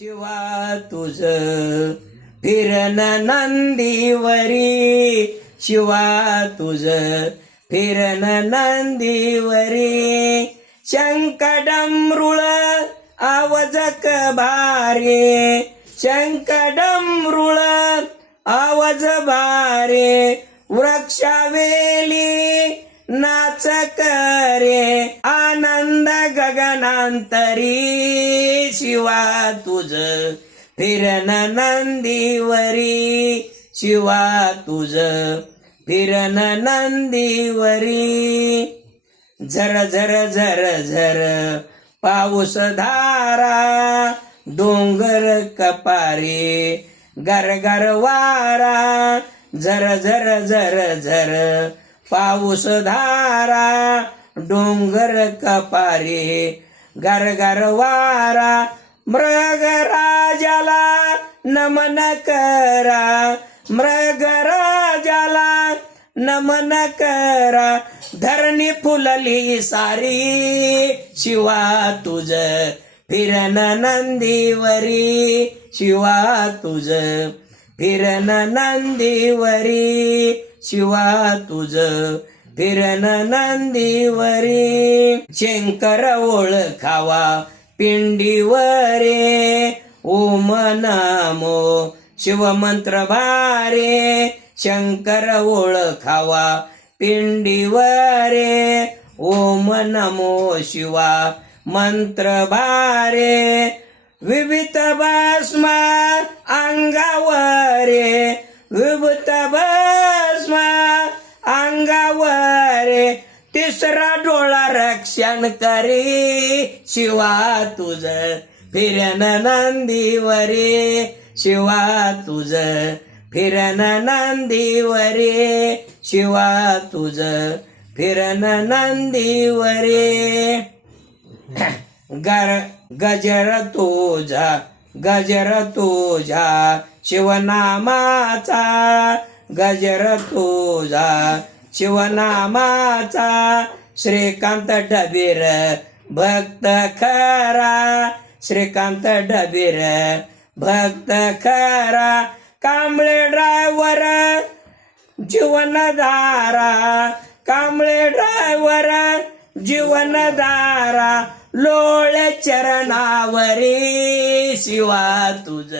शिवा तुझ फिरन नंदीवरी, शिवा तुझ फिरन नंदीवरी, शंखडमरुळ आवाजक भारे, शंखडमरुळ आवाज भारे, वृक्षावेली नाच करे, आनंद गगनांतरी, शिवा तुझ फिरन नंदीवरी, शिवा तुझ फिरन नंदीवरी, झर झर झर झर पाऊस धारा, डोंगर कपारे गरगर वारा, झर झर झर झर पाऊस धारा, डोंगर कपारे गरगर वारा, मृगराजाला नमन करा, मृगराजाला नमन करा, धरणी फुलली सारी, शिवा तुझ फिरन नंदीवरी, शिवा तुझ फिरन नंदीवरी, शिवा तुझ फिरन नंदीवरी, शंकर ओळखावा पिंडीवरे, ओम नमो शिवमंत्र भारे, शंकर ओळखावा पिंडीवरे, ओम नमो शिवा मंत्र भारे, विविध भस्म अंगावरे, विभूत भस्म अंगावरे, तिसरा डोळा रक्षण करी, शिवा तुझ फिरन नंदीवरी, शिवा तुझ फिरन नंदीवरी, शिवा तुझ फिरन नंदीवरी, गजर तुझा, गजर तुझा शिवनामाचा, गजर तुझा शिवनामाचा, श्रीकांत ढबीर भक्त खरा, श्रीकांत ढबीर भक्त खरा, कांबळे ड्रायव्हर जीवनधारा, कांबळे ड्रायव्हर जीवनधारा, लोळे चरणावरी, शिवा तुझ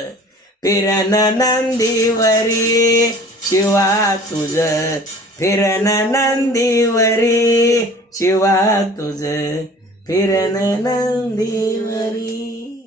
फिरन नंदीवरी, शिवा तुझ फिरन नंदीवरी, शिवा तुझ फिरन नंदीवरी.